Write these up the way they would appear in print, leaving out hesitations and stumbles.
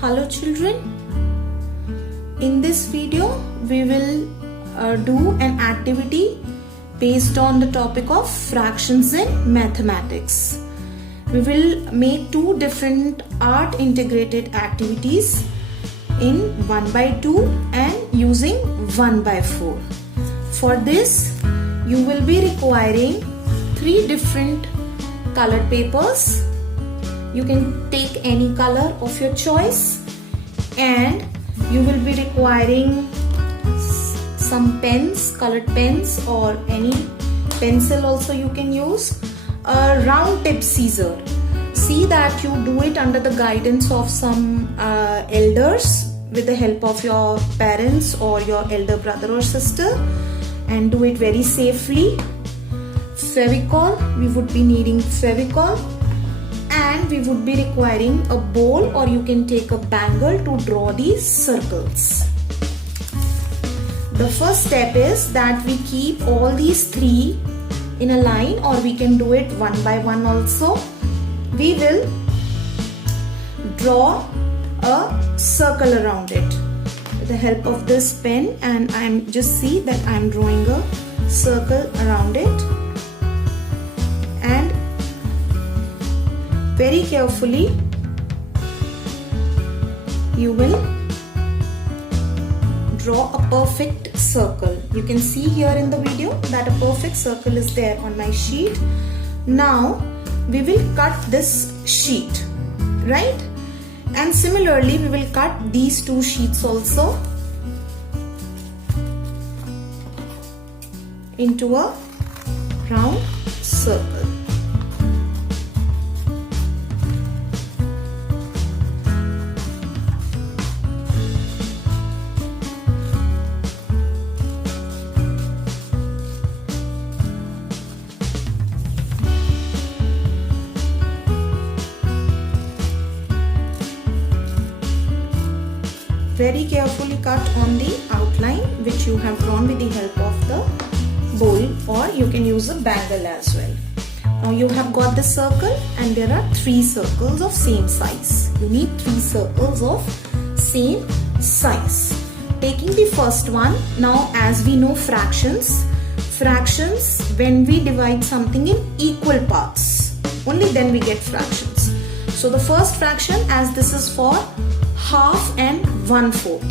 Hello children, in this video we will do an activity based on the topic of fractions in mathematics. We will make two different art integrated activities in 1/2 and using 1/4. For this you will be requiring 3 different colored papers. You can take any color of your choice, and you will be requiring some pens, colored pens, or any pencil also you can use. A round tip scissor. See that you do it under the guidance of some elders with the help of your parents or your elder brother or sister, and do it very safely. Fevicol, we would be needing Fevicol. And we would be requiring a bowl, or you can take a bangle to draw these circles. The first step is that we keep all these 3 in a line, or we can do it 1 by 1 also. We will draw a circle around it with the help of this pen, and I'm just see that I'm drawing a circle around it. And very carefully you will draw a perfect circle. You can see here in the video that a perfect circle is there on my sheet. Now we will cut this sheet, right? And similarly we will cut these 2 sheets also into a round circle. Very carefully cut on the outline which you have drawn with the help of the bowl, or you can use a bangle as well. Now you have got the circle, and there are 3 circles of same size. You need 3 circles of same size. Taking the first one, now as we know fractions when we divide something in equal parts, only then we get fractions. So the first fraction, as this is for half and 1/4.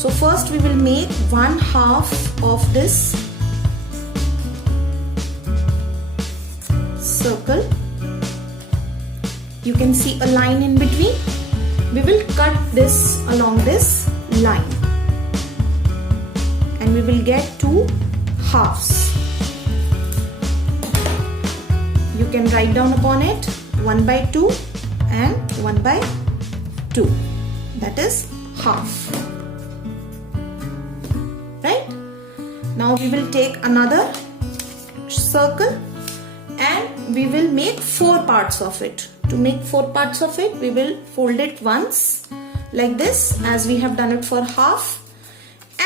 So first we will make 1/2 of this circle. You can see a line in between. We will cut this along this line, and we will get 2 halves. You can write down upon it 1/2 and 1/2. That is half. Right? Now we will take another circle, and we will make 4 parts of it. To make 4 parts of it, we will fold it once like this, as we have done it for half,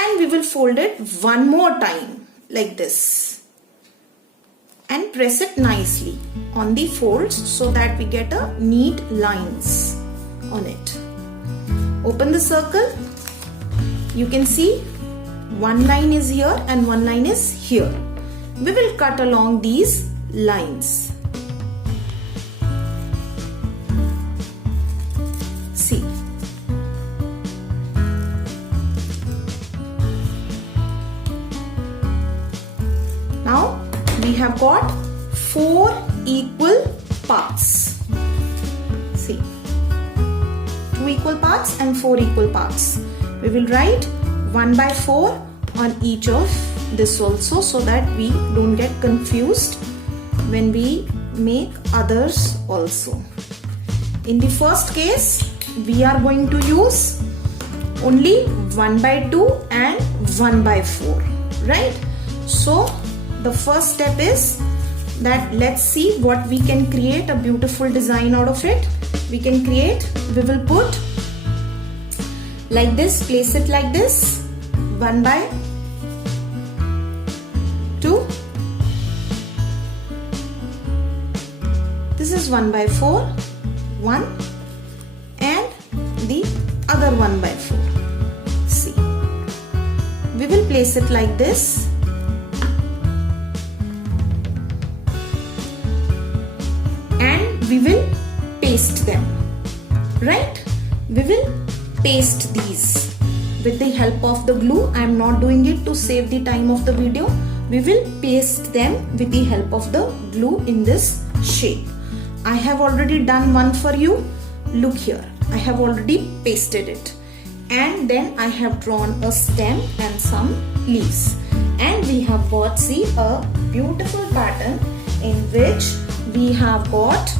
and we will fold it one more time like this, and press it nicely on the folds so that we get a neat lines on it. Open the circle. You can see one line is here and one line is here. We will cut along these lines. See. Now we have got 4 equal parts. See. 2 equal parts and 4 equal parts. We will write 1/4 on each of this also, so that we don't get confused when we make others also. In the first case, we are going to use only 1/2 and 1/4, right? So the first step is that let's see what we can create a beautiful design out of it. We will put like this, place it like this, 1/2. This is 1/4, 1, and the other 1/4. See, we will place it like this. And we will paste them, right? We will paste these with the help of the glue. I am not doing it to save the time of the video. We will paste them with the help of the glue in this shape. I have already done one for you. Look here, I have already pasted it, and then I have drawn a stem and some leaves, and we have got, see, a beautiful pattern in which we have got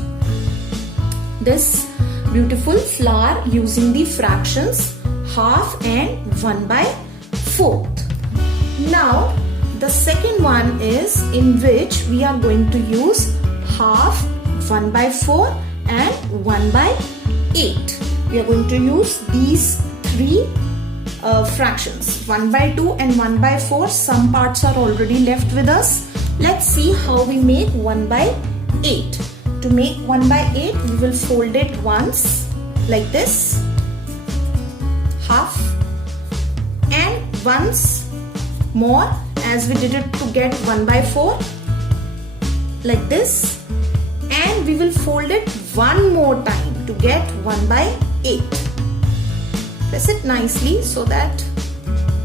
this beautiful flower using the fractions half and 1/4. Now the second one is in which we are going to use half, 1/4 and 1/8. We are going to use these three fractions, 1/2 and 1/4. Some parts are already left with us. Let's see how we make 1/8. To make 1/8, we will fold it once like this, half, and once more as we did it to get 1/4, like this, and we will fold it one more time to get 1/8. Press it nicely so that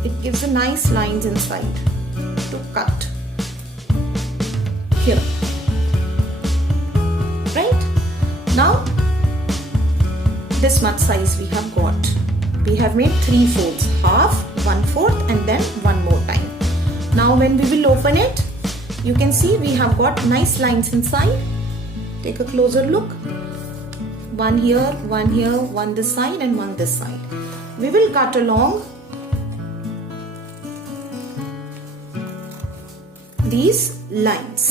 it gives a nice lines inside to cut here. Right? Now this much size we have got. We have made 3 folds, half, 1/4 and then one more time. Now when we will open it, you can see we have got nice lines inside. Take a closer look. One here, one this side and one this side. We will cut along these lines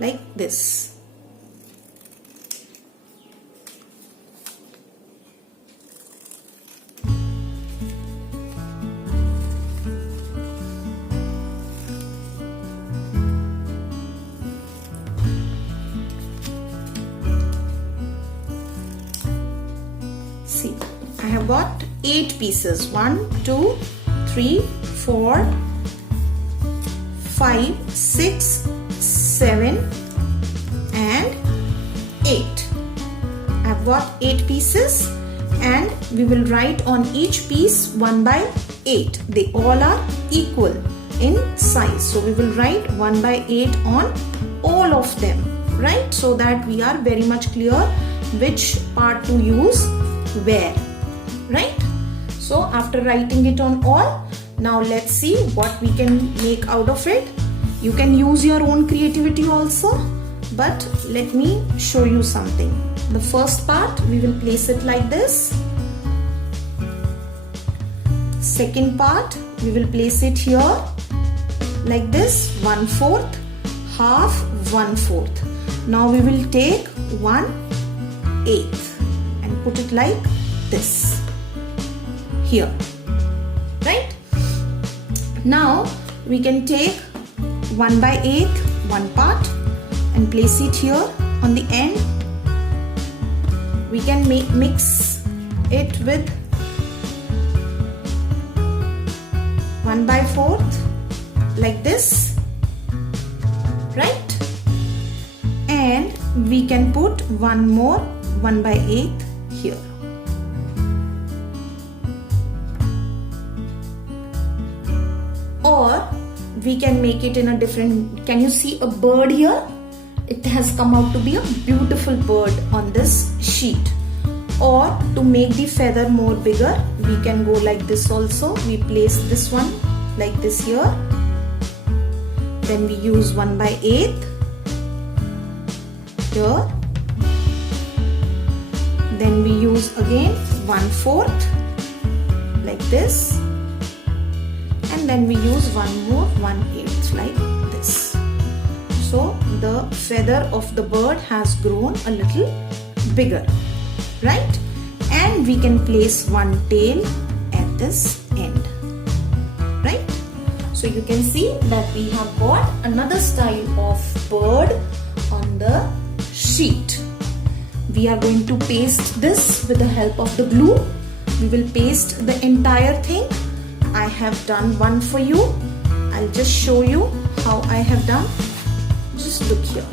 like this. See, I have got 8 pieces. 1, 2, 3, 4, 5, 6, 7 and 8. I have got 8 pieces, and we will write on each piece 1/8. They all are equal in size. So we will write 1/8 on all of them, right? So that we are very much clear which part to use where, right? So after writing it on all, now let's see what we can make out of it. You can use your own creativity also, but let me show you something. The first part, we will place it like this. Second part, we will place it here like this, 1/4, half, 1/4. Now we will take 1/8 and put it like this here, right? Now we can take 1/8, one part, and place it here on the end. We can mix it with 1/4 like this, right? And we can put one more 1/8 here. Or we can make it in a different, can you see a bird here? It has come out to be a beautiful bird on this sheet. Or to make the feather more bigger, we can go like this also. We place this one like this here. Then we use 1/8 here. Then we use again 1/4 like this. And then we use one more 1/8 like this. So the feather of the bird has grown a little bigger, right? And we can place one tail at this end, right? So you can see that we have got another style of bird on the sheet. We are going to paste this with the help of the glue. We will paste the entire thing. I have done one for you. I'll just show you how I have done. Just look here.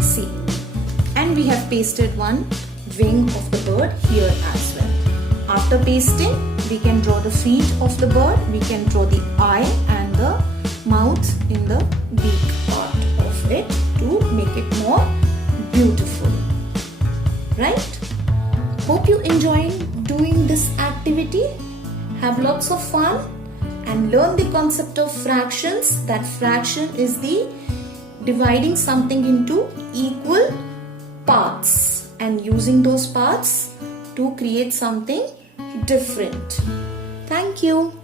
See. And we have pasted one wing of the bird here as well. After pasting, we can draw the feet of the bird. We can draw the eye and the mouth in the beak part of it to make it more beautiful. Right? Hope you enjoyed doing this activity. Have lots of fun and learn the concept of fractions. That fraction is the dividing something into equal parts and using those parts to create something different. Thank you.